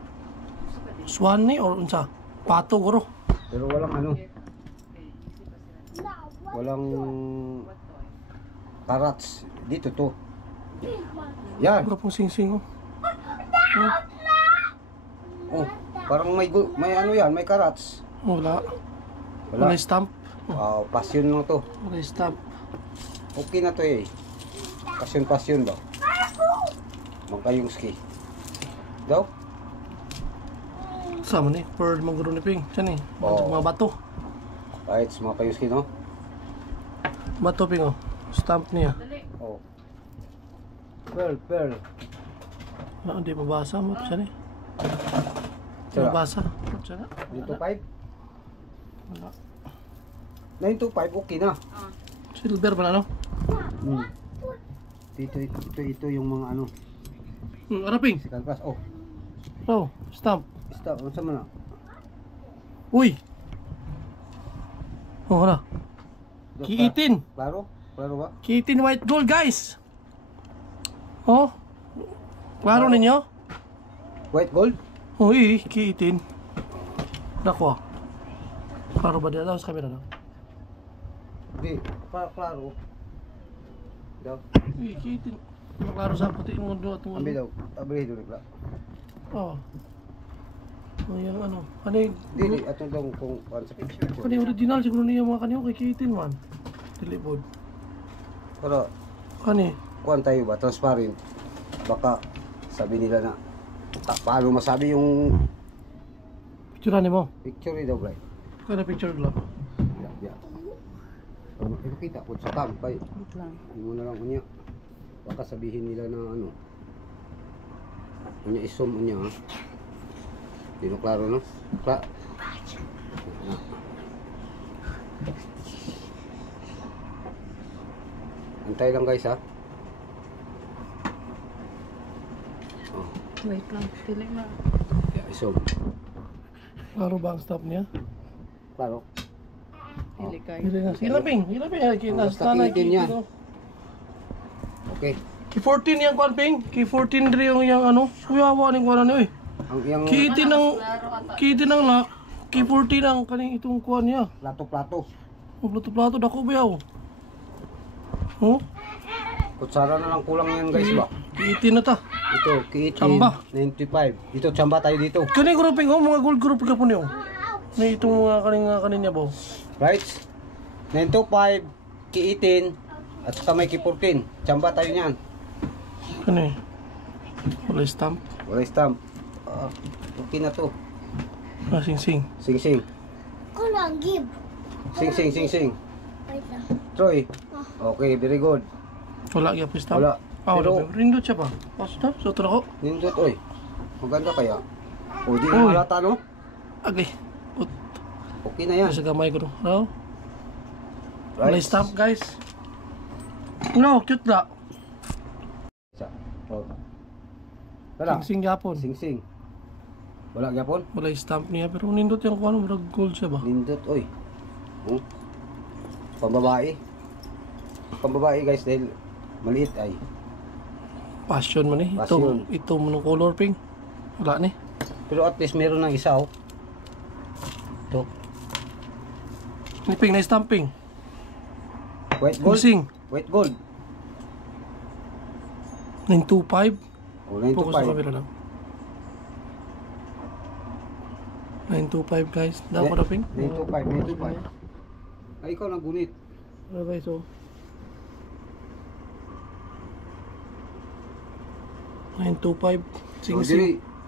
Swan ni or unsa? Pato guro. Pero walang ano, No, what? walang karats. Dito to. Big one. Yan. Gwapong sing-sing oh. Oh, parang may ano yan, may karats. Wala. Wala. Wala stamp. Wow, passion lang to. Wala stamp. Okay na to eh. Passion ba? Magkayungski. Daw? Sama ni. Pearl mong guro ni Ping. Diyan eh. Oo. Mga bato. Kahit sa mga kayungski, no? Bato Ping oh. Stamp niya. Oh. Pearl. Wala, hindi mabasa mo. Diyan eh. Hindi Tira. mabasa. Diyan na. 925? Wala. 925, okay na. Silver ba na no? Hmm. Ito yung mga ano, Ano Ping? second class. Oh, Oh, stamp. stop. Ano sa mana? Uy! Oh, wala. Kiitin. Klaro? Klaro ba? Kiitin white gold guys. Oh. Klaro ninyo? White gold? Uy, kiitin. Nako ah. Klaro ba dito? Sa camera daw. Di, klaro. Daw. Uy, kiitin. Klaro sa puti mo doon at mo. Ambil daw. Abri doon nagla. Oh. Oh, yung ano. Ano yung... Di, ato daw kung ano sa picture. Ano yung original siguro niya mga kanyo kay kiitin man. Dilipod. Pero, Kani? kuhan tayo ba? Transparent. Baka sabi nila na paano masabi yung Picture ni mo. picture daw, Bray. Kaya picture lang. Yeah. Ano, kita po sa tampay. Hindi mo na lang unya. Baka sabihin nila na ano. Unya isom unya ha. Hindi no klaro no? Antay lang guys ha. Oh, Wait lang. Pili na. yeah, isom. Klaro ba ang stop niya? Klaro. Pili kayo. Hindi na. Hilaping. Hilaping. Basta kiitin yan. Okay. Ki-14 yung kwan ping. Ki-14 rin yung ano. Kuyawa ni kwan ano eh. Ang yang Kiitin ng lock. Ki-14 ang kaning itong kwan niya. plato-plato. Ang plato-plato dako bayaw. Oh, Kutsara na lang kulang yan guys ba? kiitin na ta. Ito, kiitin. Tsamba. 95. Dito, tsamba tayo dito. Kani grouping oh, mga gold group ka po niyo. Na itong mga kaninya ba? Right? 925, ki-18, at saka may ki-14. Tsamba tayo niyan. Kani. Wala stamp. Wala stamp. Okay na to. Ah, sing-sing. Sing-sing. Ako lang give. Sing-sing. Wait lang. Troy. Okay, very good. Wala gyud pa stamp. Wala. Ah, wala. Pero- Rindot siya ba? Basta, so ito na ko. Nindot, oy. Maganda kaya. O, di Uy. na halata, no? Agay. Ut. Okay na yan. Sa gamay ko no. No? Wala Right? stamp guys. No, cute la. Isa. Oh. Wala. Sing-sing yapon. Sing-sing. Wala gyapon. Wala yung stamp niya. Pero nindot yung kung ano, murag gold siya ba? Nindot oy. Oh. Pambabae. Pambabae guys dahil maliit ay. Passion man eh. Passion. Ito mo ng color pink. Wala ni. Pero at least meron ng isa oh. Ito. Ni pink na stamping. White gold. Missing. White gold. 925. Oh, Focus sa 925. camera lang. 925 guys. Dapat na pink. 925, 925. Ay, ikaw nagunit. Ano guys oh. 925. Oh,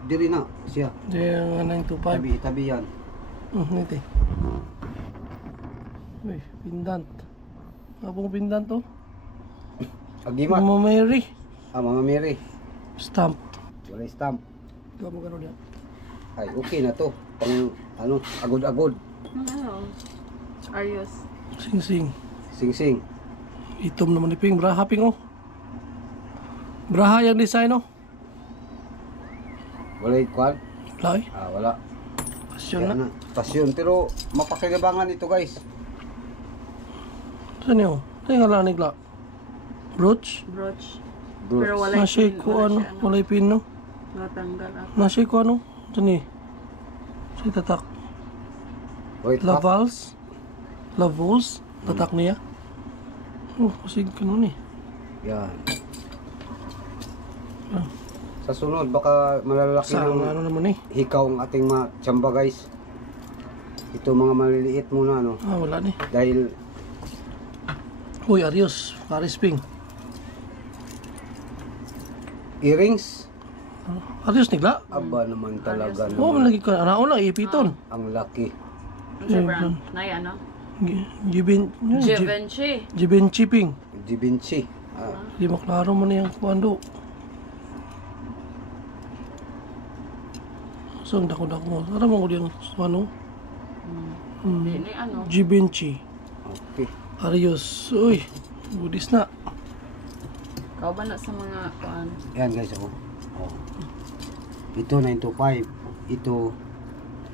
diri na siya. Diyan 925. Tabi yan. Nito. Uy, pendant. Abong pendant to. Agimat. Mama Mary. Mga Mary. Stamp. Wala stamp. Ito mo gano'n yan. Ay, okay na to. Pang, ano, agod-agod. Ano? Arios. Sing sing. Sing-sing. Itom naman ni Ping. Braha Ping oh. Braha yung design oh. Wala kwan? Wala eh. Wala. Pasyon Kaya na. na. Pasyon. Pero, mapakinabangan ito guys. Saan yun? Saan yung alanig la? Brooch? Brooch. Bro. Pero wala Nashay ko ano? Wala yung pin no? Natanggal ako. Nashay ko ano? Saan eh? Saan tatak? Wait, Lavals? Lavals? Tatak niya? Oh, kasi ganun eh. Yan. Sa sunod, baka malalaki Sa ng ano naman eh. hikaw ang ating mga tsamba guys. Ito mga maliliit muna no. Wala ni. Dahil Uy, Arios. Paris Ping. earrings, Arios nigla? aba naman talaga Oo, naman. lagi ka. Ano na ipiton. Ang laki. Ano siya brand? Nay ano? Jibin. Givenchy. Jibin Chipping. Di Vinci. Di maklaro mo na yung kuwando. So, ang dako-dako mo. Aram mo ko yung ano? Hindi ano? Givenchy. Okay. Arios. Uy, budis na. Ikaw ba na sa mga kuan? Yan guys oh. Ito 925. Ito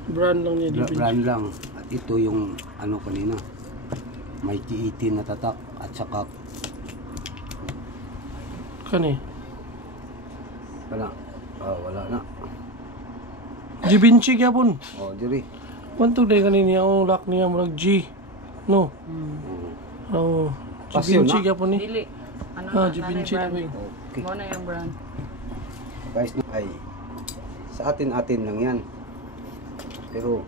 Brand lang niya, Givenchy. brand lang. At ito yung ano kanina. May T18 na tatak at saka Kani. wala. Wala na. Givenchy kaya pun. Diri. Kwanto day kanina ang lock niya murag G. No. Oh. Pasyon Givenchy na. kaya pun ni. Dili. Ano Ah, na? Givenchy na ba yun? Okay. Mo na yung brand. Guys, ay sa atin lang yan. Pero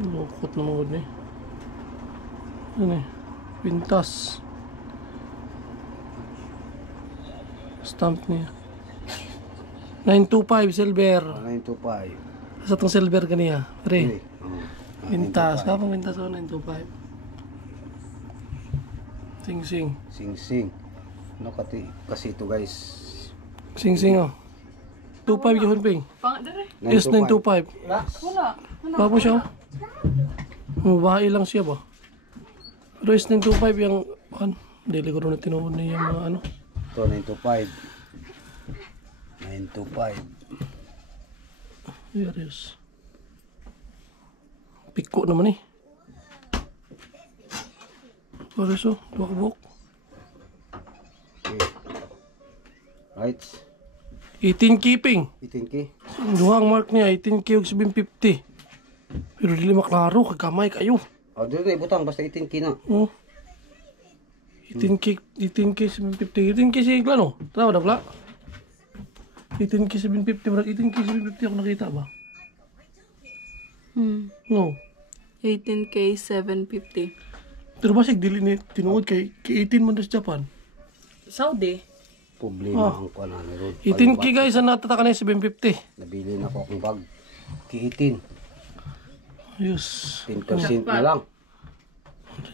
Lukot na mga ni. Ano eh? Pintas. Stamp niya. 925 silver. 925. Sa itong silver kaniya. Pre. Pintas. 925. Kapang pintas o 925. Sing sing. Sing-sing. Ano kasi ito guys? Sing sing oh. 25 yun ping. Pang dire. Yes, 925. Wala. Bago siya oh. Mabahay lang siya ba? Pero is 925 yung ano? Dili ko rin na tinuod na yung mga ano. Ito 925. 925. Serious. Piko naman eh. Serious oh. Duwak-buwak. Okay. Right. 18 keeping. Itingki. Duhang mark niya, 18K og 750. Pero dili maklaro, kagamay kayo. Dili butang basta itingki na. Oh. 18K 750. 18K si Klano. Tama na pala. 18K 750. Brad, 18K 750 ako nakita ba? No. 18K 750. Pero basig dili ni tinuod kay 18 man sa Japan. Saudi. Problema ang kuan ni Rod. 18K guys, ang natataka na 750. Nabili na ko akong bag. Ki 18. Ayos. 10% na lang.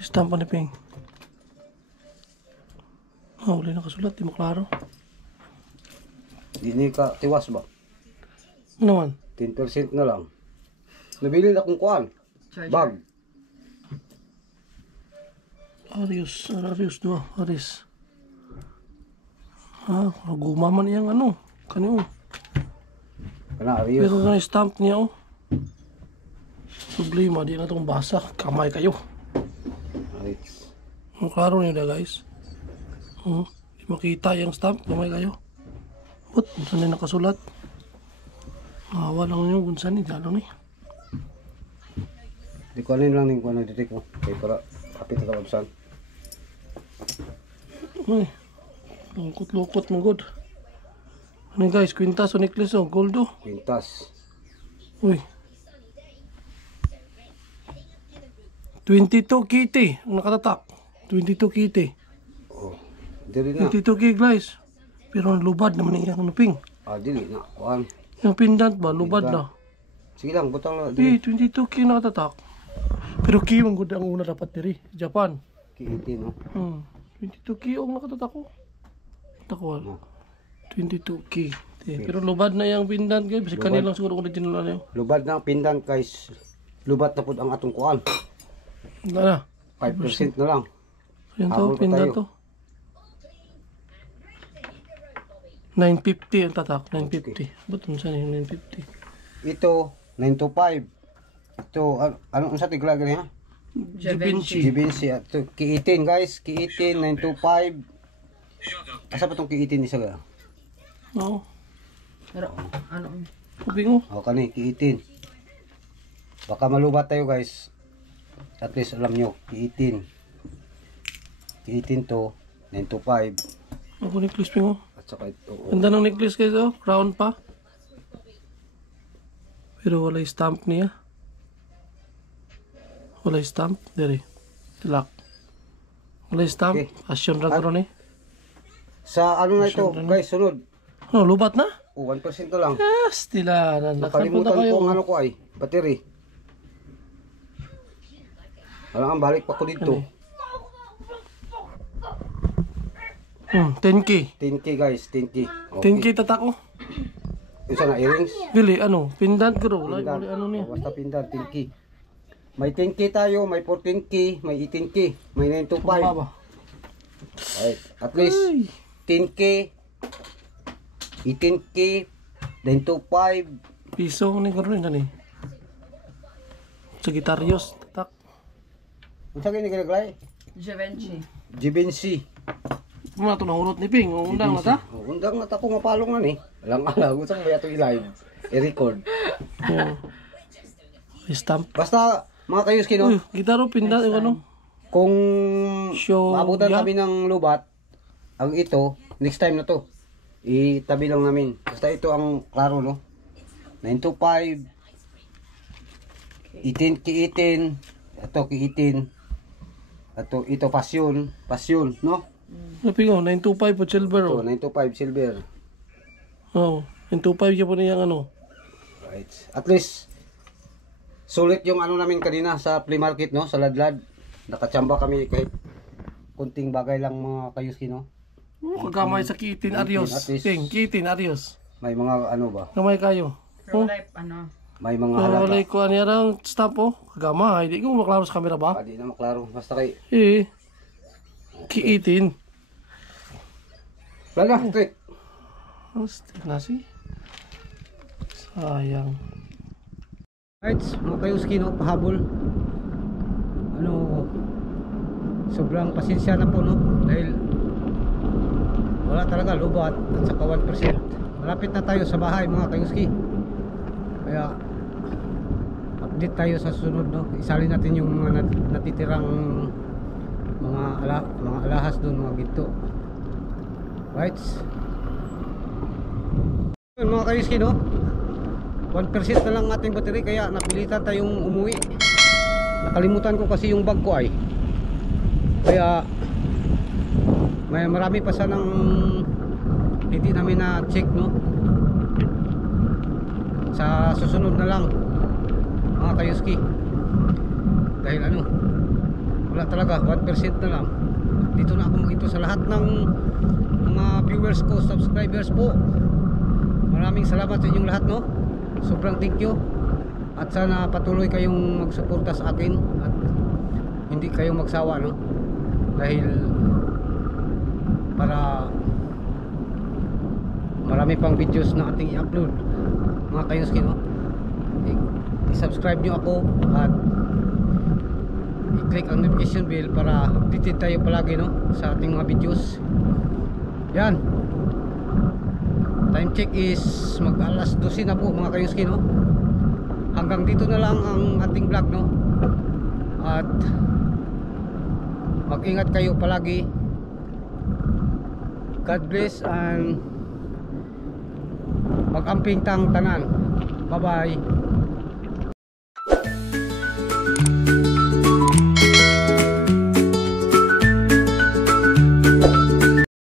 Stamp pa ni Ping. Wala nakasulat, di mo klaro. Di ni ka tiwas ba? Ano man? 10% na lang. Nabili na akong kuan. Bag. Arius, Arius 2, Aris. Gumaman yang ano, kanyo. Kana Arios. Pero na stamp niya oh. Problema, di na itong basa. Kamay kayo. Right. Ang klaro niyo na guys. Di makita yung stamp. Kamay kayo. But, saan na nakasulat? Awa lang nyo kung saan ito. Ano ni? Di ko anin lang ning kuno detect mo. Kay para kapit ka usan. Ay. Lungkot-lungkot mo god. Ano guys? Quintas o necklace o? Gold o? Quintas. Uy. 22 kitty. Ang nakatatak. 22 kitty. Oh. Dili na. 22 kitty guys. Pero ang lubad naman yung ping. Ah, dili na. Kuan. Yung pendant ba? Lubad na. Sige lang, butang lang. Eh, Dili. 22 kitty nakatatak. Pero kitty ang good ang una dapat diri. Japan. Kiiti no. 22 kitty ang nakatatak ko. Takwal. 22 kitty. Pero lubad na yung pendant guys. Kasi kanilang siguro original na yun. Lubad na ang pendant guys. Lubad na pud ang atong kuan. Wala na. 5% na lang. Yan to, Habol pa pendant tayo. to. 950 ang tatak. 950. Ba't kung saan yung 950? Ito 925. Ito ano unsa tigla gani ha? Givenchy. Givenchy at ito Ki-18 guys, Ki-18 925. Asa pa tong Ki-18 isa ga? Oo. Pero, ano? Sabi ko. O kani Ki-18. Baka malubat tayo guys. At least alam nyo, Ki-18. Ki-18 to 925. Ako necklace mo. At saka ito. Ganda ng necklace guys oh. Crown pa. Pero wala yung stamp niya. Wala yung stamp. Dari. Tilak. Wala yung stamp. Okay. Fashion ra karon eh. Sa ano na ito guys, sunod. Oh, lubat na? O 1% na lang. Yes, tilanan. Nakalimutan Nakalimutan kayo. ko ang ano ko ay, battery. Alam balik pa ko dito. 10k. 10k guys, 10k. 10k tatak ko. Isa na earrings. Dili, ano? Pendant ko ro. Wala Pindar. wala ano niya. Basta pindar, 10k. May 10k tayo, may 14k, may 18k, may 925. Baba. Right. At least 10k, 18k, 925. Piso ni ko rin ani. Sagittarius tatak. Unsa kini ginaglay? Givenchy. Givenchy. Mga to nahurot ni Ping. Undang na ta. Oh, undang na ta ko mapalong na ni. Alang gusto mo yato i-live, i-record. Oo. Stamp. Basta mga kayuski no, Uy, gitaro pendant yung ano. kung Show maabutan yan. kami ng lubat, ang ito, next time na to, itabi lang namin. Basta ito ang klaro no. 925, 18 ki-18, ito ki-18, ito passion, no? Sabi ko, 925 po silver. Ito, Oh. 925 silver. Oo. 925 yung po niyang ano. Right. At least, sulit yung ano namin kanina sa flea market, no? Sa Ladlad. Nakachamba kami kahit kunting bagay lang mga kayuski, no? Kagamay sa kitin arios. At least- Ping, kitin arios. May mga ano ba? Kamay kayo. Oh. Life, ano? May mga Wala halaga. ko ani arang stamp oh. Kagamay. Di ko maklaro sa camera ba? Hindi na maklaro. Basta kay... Eh. Kiitin. Wala na, straight. Stick na si. Sayang. Right, mga kayuski, no? Pahabol. Ano, sobrang pasensya na po, no? Dahil wala talaga lubat at saka 1%. Malapit na tayo sa bahay, mga kayuski. Kaya update tayo sa susunod, no? Isalin natin yung mga natitirang mga alahas doon, mga ginto. Right. Yun, mga kayuski, no? 1% na lang ating battery, kaya napilitan tayong umuwi. Nakalimutan ko kasi yung bag ko ay. Kaya marami pa sanang hindi namin na check, no? Sa susunod na lang, mga kayuski. Dahil ano, wala talaga, 1% na lang. Dito na ako magito sa lahat ng mga viewers ko, subscribers po. Maraming salamat sa inyong lahat, no? Sobrang thank you. At sana patuloy kayong magsuporta sa akin at hindi kayong magsawa, no? Dahil para marami pang videos na ating i-upload, mga kayuski, no? I-subscribe nyo ako at i-click ang notification bell para updated tayo palagi, no, sa ating mga videos. Yan, time check is mag alas 12 na po mga kayuski, no? Hanggang dito na lang ang ating vlog, no? At mag-ingat kayo palagi. God bless and mag-amping tang tanan. Bye bye.